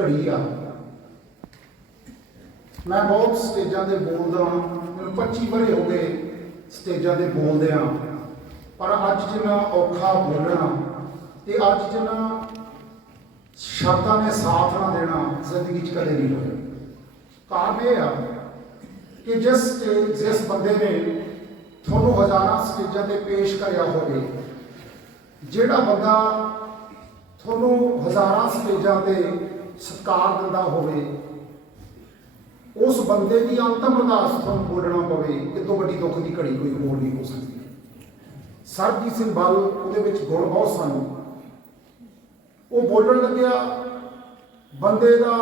ਘੜੀ ਆ। ਮੈਂ ਬਹੁਤ ਸਟੇਜਾਂ ਤੇ ਬੋਲਦਾ ਹਾਂ। 25 ਵਰੇ ਹੋ ਗਏ ਸਟੇਜਾਂ ਤੇ ਬੋਲਦੇ ਆ। ਪਰ ਅੱਜ ਜਿੰਨਾ ਔਖਾ ਬੋਲਣਾ ਤੇ ਅੱਜ ਜਿੰਨਾ ਸ਼ਬਦਾਂ ਨੇ ਸਾਥ ਨਾ ਦੇਣਾ ਜ਼ਿੰਦਗੀ 'ਚ ਕਦੇ ਨਹੀਂ ਹੋਇਆ। ਕਾਰਨ ਇਹ ਆ ਕਿ ਜਿਸ ਸਟੇਜ ਜਿਸ ਬੰਦੇ ਨੇ ਤੁਹਾਨੂੰ ਹਜ਼ਾਰਾਂ ਸਟੇਜਾਂ ਤੇ ਪੇਸ਼ ਕਰਿਆ ਹੋਵੇ, ਜਿਹੜਾ ਬੰਦਾ ਤੁਹਾਨੂੰ ਹਜ਼ਾਰਾਂ ਸਟੇਜਾਂ ਤੇ ਸਤਿਕਾਰ ਦਿੰਦਾ ਹੋਵੇ ਉਸ ਬੰਦੇ ਦੀ ਅੰਤਮ ਅਰਦਾਸ ਤੁਹਾਨੂੰ ਬੋਲਣਾ ਪਵੇ ਇਹ ਤੋਂ ਵੱਡੀ ਦੁੱਖ ਦੀ ਘੜੀ ਕੋਈ ਹੋਰ ਨਹੀਂ ਹੋ ਸਕਦੀ। ਸਰਬਜੀਤ ਸਿੰਘ ਬਲ ਉਹਦੇ ਵਿੱਚ ਗੁਣ ਬਹੁਤ ਸਨ। ਉਹ ਬੋਲਣ ਲੱਗਿਆ, ਬੰਦੇ ਦਾ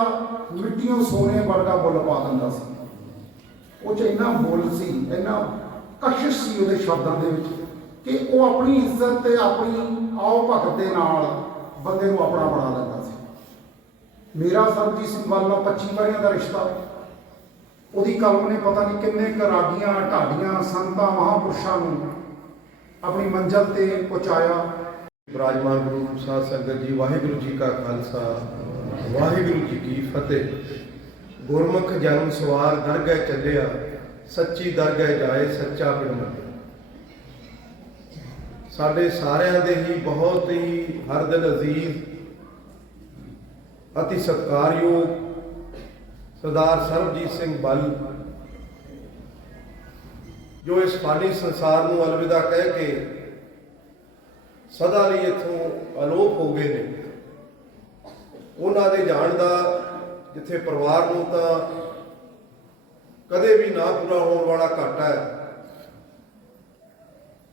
ਮਿੱਟੀਓਂ ਸੋਨੇ ਵਰਗਾ ਬੁੱਲ ਪਾ ਦਿੰਦਾ ਸੀ। ਉਹ ਚ ਇੰਨਾ ਮੁੱਲ ਸੀ, ਇੰਨਾ ਕਸ਼ਿਸ਼ ਸੀ ਉਹਦੇ ਸ਼ਬਦਾਂ ਦੇ ਵਿੱਚ ਕਿ ਉਹ ਆਪਣੀ ਇੱਜ਼ਤ ਤੇ ਆਪਣੀ ਆਓ ਭਗਤ ਦੇ ਨਾਲ ਬੰਦੇ ਨੂੰ ਆਪਣਾ ਬਣਾ ਲੈਂਦਾ ਸੀ। ਮੇਰਾ ਸਰਬਜੀਤ ਸਿੰਘ ਬਾਲ ਨਾਲ 25 ਵਰਿਆਂ ਦਾ ਰਿਸ਼ਤਾ ਉਹਦੀ ਕਲਮ ਨੇ ਪਤਾ ਨਹੀਂ ਕਿੰਨੇ ਕੁ ਰਾਗੀਆਂ ਢਾਡੀਆਂ, ਸੰਤਾਂ, ਮਹਾਪੁਰਸ਼ਾਂ ਨੂੰ ਆਪਣੀ ਮੰਜ਼ਲ ਤੇ ਪਹੁੰਚਾਇਆ। ਵਿਰਾਜਮਾਨ ਗੁਰੂ ਸਾਧ ਸੰਗਤ ਜੀ, ਵਾਹਿਗੁਰੂ ਜੀ ਕਾ ਖਾਲਸਾ, ਵਾਹਿਗੁਰੂ ਜੀ ਕੀ ਫਤਿਹ। ਗੁਰਮੁਖ ਜਨਮ ਸਵਾਰ ਦਰਗਹਿ ਚੱਲਿਆ, ਸੱਚੀ ਦਰਗਹਿ ਜਾਏ ਸੱਚਾ ਪਿੰਡ ਸਾਡੇ ਸਾਰਿਆਂ ਦੇ ਹੀ ਬਹੁਤ ਹੀ ਹਰ ਦਿਲ ਅਜ਼ੀਜ਼, ਅਤੀ ਸਤਿਕਾਰਯੋਗ ਸਰਦਾਰ ਸਰਬਜੀਤ ਸਿੰਘ ਬੱਲ ਜੋ ਇਸ ਫਾਨੀ ਸੰਸਾਰ ਨੂੰ ਅਲਵਿਦਾ ਕਹਿ ਕੇ ਸਦਾ ਲਈ ਇਥੋਂ ਅਲੋਪ ਹੋ ਗਏ ਨੇ। ਉਹਨਾਂ ਦੇ ਜਾਣ ਦਾ ਜਿੱਥੇ ਪਰਿਵਾਰ ਨੂੰ ਤਾਂ ਕਦੇ ਵੀ ਨਾ ਪੂਰਾ ਹੋਣ ਵਾਲਾ ਘਾਟਾ ਹੈ,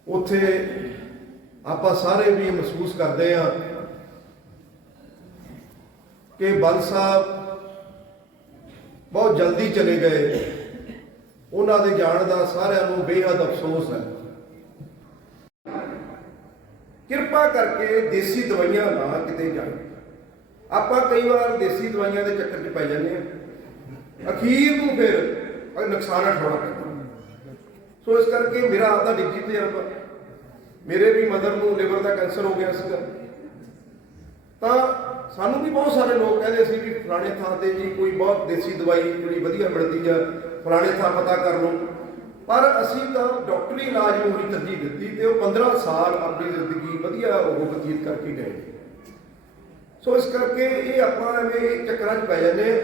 ਉੱਥੇ ਆਪਾਂ ਸਾਰੇ ਵੀ ਮਹਿਸੂਸ ਕਰਦੇ ਹਾਂ ਕਿ ਬੰਦ ਸਾਹਿਬ ਬਹੁਤ ਜਲਦੀ ਚਲੇ ਗਏ। ਉਹਨਾਂ ਦੇ ਜਾਣ ਦਾ ਸਾਰਿਆਂ ਨੂੰ ਬੇਹੱਦ ਅਫਸੋਸ ਹੈ। ਕਿਰਪਾ ਕਰਕੇ ਦੇਸੀ ਦਵਾਈਆਂ ਨਾ ਕਿਤੇ ਜਾਣ। ਆਪਾਂ ਕਈ ਵਾਰ ਦੇਸੀ ਦਵਾਈਆਂ ਦੇ ਚੱਕਰ 'ਚ ਪੈ ਜਾਂਦੇ ਆ ਅਖੀਰ ਨੂੰ ਫਿਰ ਨੁਕਸਾਨ ਠੋੜਾ ਪੈਂਦਾ। ਸੋ ਇਸ ਕਰਕੇ ਮੇਰਾ ਆਪਦਾ ਨਿੱਜੀ ਤਜਰਬਾ, ਮੇਰੇ ਵੀ ਮਦਰ ਨੂੰ ਲਿਵਰ ਦਾ ਕੈਂਸਰ ਹੋ ਗਿਆ ਸੀਗਾ। ਤਾਂ ਸਾਨੂੰ ਵੀ ਬਹੁਤ ਸਾਰੇ ਲੋਕ ਕਹਿੰਦੇ ਸੀ ਵੀ ਫਲਾਣੇ ਥਾਂ ਤੇ ਜੀ ਕੋਈ ਬਹੁਤ ਦੇਸੀ ਦਵਾਈ ਜਿਹੜੀ ਵਧੀਆ ਮਿਲਦੀ ਆ, ਫਲਾਣੇ ਥਾਂ ਪਤਾ ਕਰ ਲਓ। ਪਰ ਅਸੀਂ ਤਾਂ ਡਾਕਟਰੀ ਇਲਾਜ ਨੂੰ ਹੀ ਤਰਜੀਹ ਦਿੱਤੀ ਤੇ ਉਹ 15 ਸਾਲ ਆਪਣੀ ਜ਼ਿੰਦਗੀ ਵਧੀਆ ਉਹ ਬਤੀਤ ਕਰਕੇ ਗਏ। ਸੋ ਇਸ ਕਰਕੇ ਇਹ ਆਪਾਂ ਐਵੇਂ ਚੱਕਰਾਂ 'ਚ ਪੈ ਜਾਂਦੇ ਹਾਂ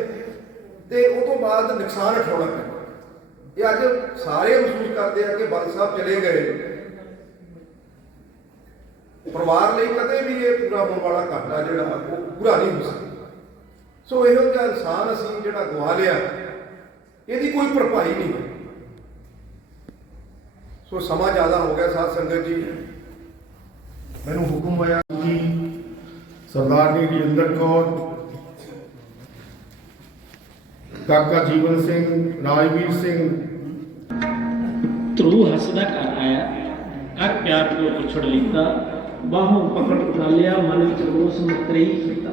ਤੇ ਉਹ ਤੋਂ ਬਾਅਦ ਨੁਕਸਾਨ ਉਠਾਉਣਾ ਪੈਂਦਾ। ਇਹ ਅੱਜ ਸਾਰੇ ਮਹਿਸੂਸ ਕਰਦੇ ਆ ਕਿ ਬਲ ਸਾਹਿਬ ਚਲੇ ਗਏ। ਪਰਿਵਾਰ ਲਈ ਕਦੇ ਵੀ ਇਹ ਪੂਰਾ ਹੋਣ ਵਾਲਾ ਘਾਟਾ ਜਿਹੜਾ ਉਹ ਪੂਰਾ ਨਹੀਂ ਹੋ ਸਕਦਾ। ਸੋ ਇਹੋ ਜਿਹਾ ਇਨਸਾਨ ਅਸੀਂ ਜਿਹੜਾ ਗਵਾ ਲਿਆ, ਇਹਦੀ ਕੋਈ ਭਰਪਾਈ ਨਹੀਂ ਹੋਈ ਸੋ ਸਮਾਂ ਜ਼ਿਆਦਾ ਹੋ ਗਿਆ ਸਾਧ ਸੰਗਤ ਜੀ। ਮੈਨੂੰ ਹੁਕਮ ਹੋਇਆ ਜੀ ਸਰਦਾਰਨੀ ਰਜਿੰਦਰ ਕੌਰ, ਕਾਕਾ ਜੀਵਨ ਸਿੰਘ, ਰਾਜਵੀਰ ਸਿੰਘ। ਧਰੂ ਹੱਸਦਾ ਘਰ ਆਇਆ। ਕਰ ਪਿਆਰ ਕੋ ਪੁੱਛੜ ਲੀਤਾ ਬਾਹੋਂ ਪਕੜ ਉਠਾ ਲਿਆ ਮਨ ਵਿੱਚ ਰੋਸ ਮਤਰੀ ਕੀਤਾ।